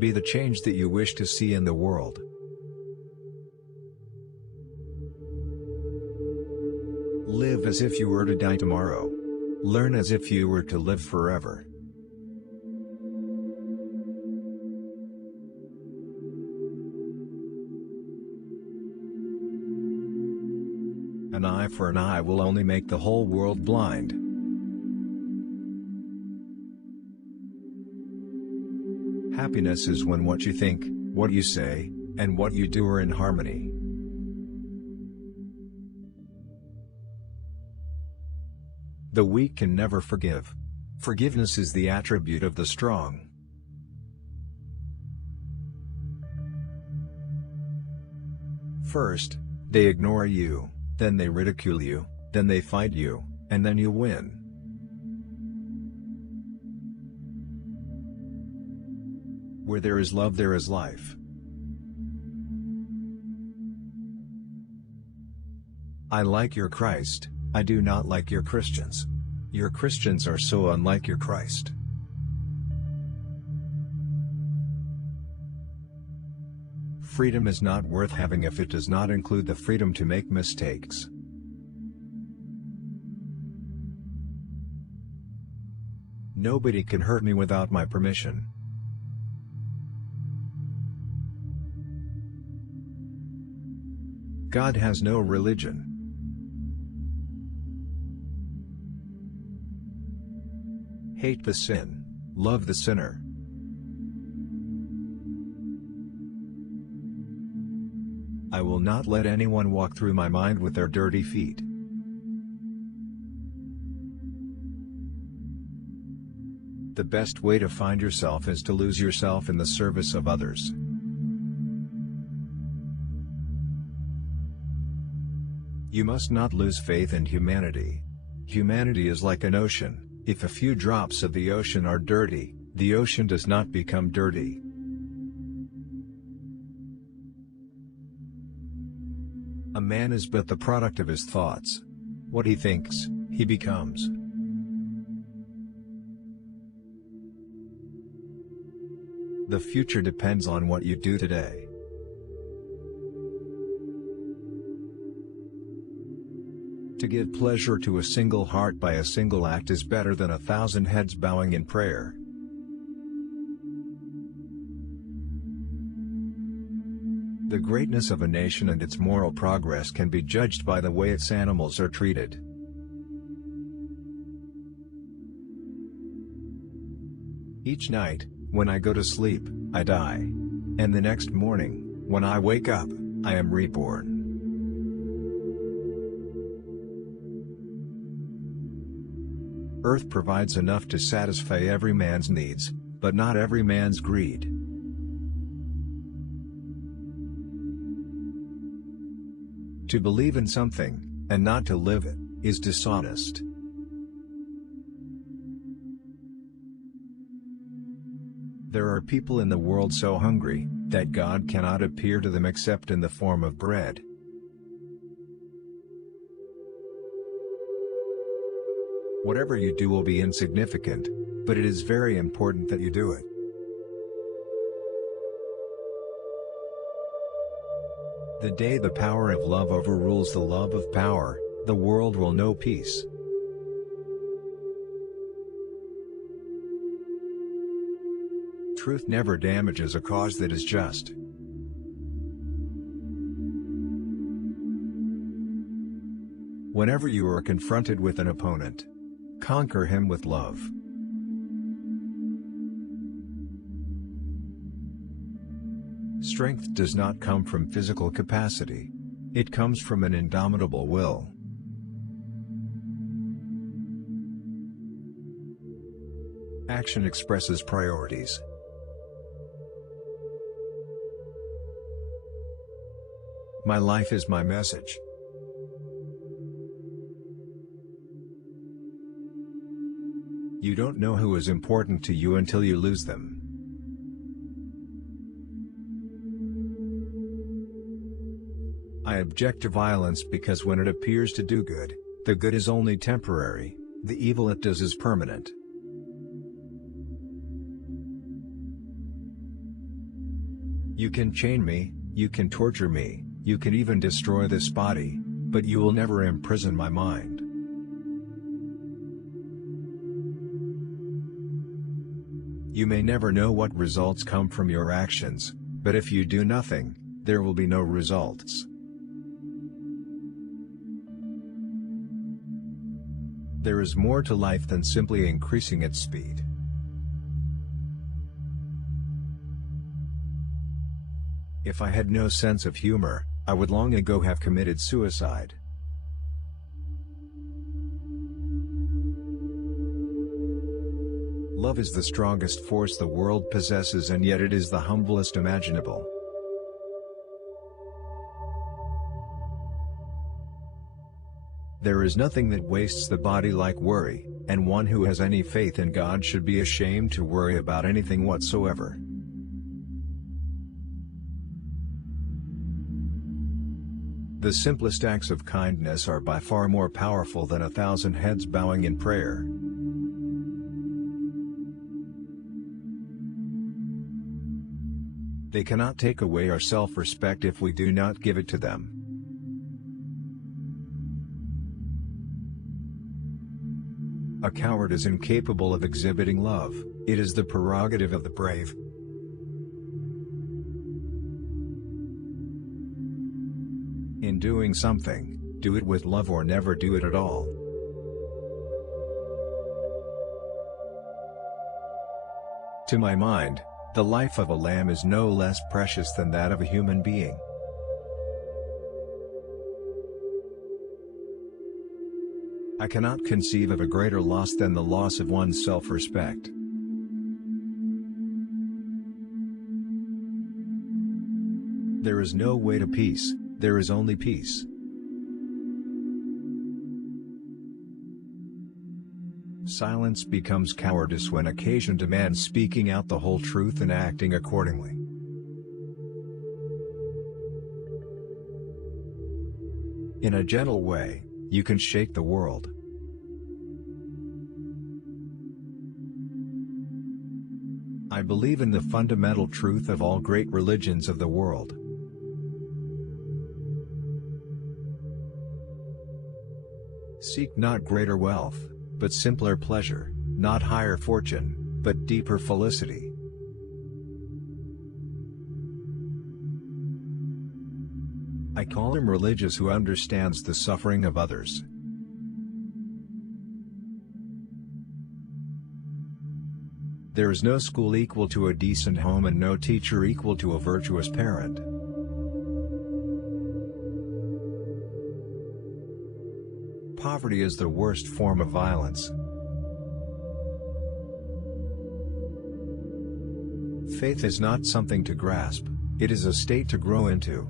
Be the change that you wish to see in the world. Live as if you were to die tomorrow. Learn as if you were to live forever. An eye for an eye will only make the whole world blind. Happiness is when what you think, what you say, and what you do are in harmony. The weak can never forgive. Forgiveness is the attribute of the strong. First, they ignore you, then they ridicule you, then they fight you, and then you win. Where there is love, there is life. I like your Christ, I do not like your Christians. Your Christians are so unlike your Christ. Freedom is not worth having if it does not include the freedom to make mistakes. Nobody can hurt me without my permission. God has no religion. Hate the sin, love the sinner. I will not let anyone walk through my mind with their dirty feet. The best way to find yourself is to lose yourself in the service of others. You must not lose faith in humanity. Humanity is like an ocean. If a few drops of the ocean are dirty, the ocean does not become dirty. A man is but the product of his thoughts. What he thinks, he becomes. The future depends on what you do today. To give pleasure to a single heart by a single act is better than 1,000 heads bowing in prayer. The greatness of a nation and its moral progress can be judged by the way its animals are treated. Each night, when I go to sleep, I die. And the next morning, when I wake up, I am reborn. Earth provides enough to satisfy every man's needs, but not every man's greed. To believe in something, and not to live it, is dishonest. There are people in the world so hungry, that God cannot appear to them except in the form of bread. Whatever you do will be insignificant, but it is very important that you do it. The day the power of love overrules the love of power, the world will know peace. Truth never damages a cause that is just. Whenever you are confronted with an opponent, conquer him with love. Strength does not come from physical capacity. It comes from an indomitable will. Action expresses priorities. My life is my message. You don't know who is important to you until you lose them. I object to violence because when it appears to do good, the good is only temporary, the evil it does is permanent. You can chain me, you can torture me, you can even destroy this body, but you will never imprison my mind. You may never know what results come from your actions, but if you do nothing, there will be no results. There is more to life than simply increasing its speed. If I had no sense of humor, I would long ago have committed suicide. Love is the strongest force the world possesses, and yet it is the humblest imaginable. There is nothing that wastes the body like worry, and one who has any faith in God should be ashamed to worry about anything whatsoever. The simplest acts of kindness are by far more powerful than 1,000 heads bowing in prayer. They cannot take away our self-respect if we do not give it to them. A coward is incapable of exhibiting love, it is the prerogative of the brave. In doing something, do it with love or never do it at all. To my mind, the life of a lamb is no less precious than that of a human being. I cannot conceive of a greater loss than the loss of one's self-respect. There is no way to peace, there is only peace. Silence becomes cowardice when occasion demands speaking out the whole truth and acting accordingly. In a gentle way, you can shake the world. I believe in the fundamental truth of all great religions of the world. Seek not greater wealth, but simpler pleasure, not higher fortune, but deeper felicity. I call him religious who understands the suffering of others. There is no school equal to a decent home and no teacher equal to a virtuous parent. Poverty is the worst form of violence. Faith is not something to grasp, it is a state to grow into.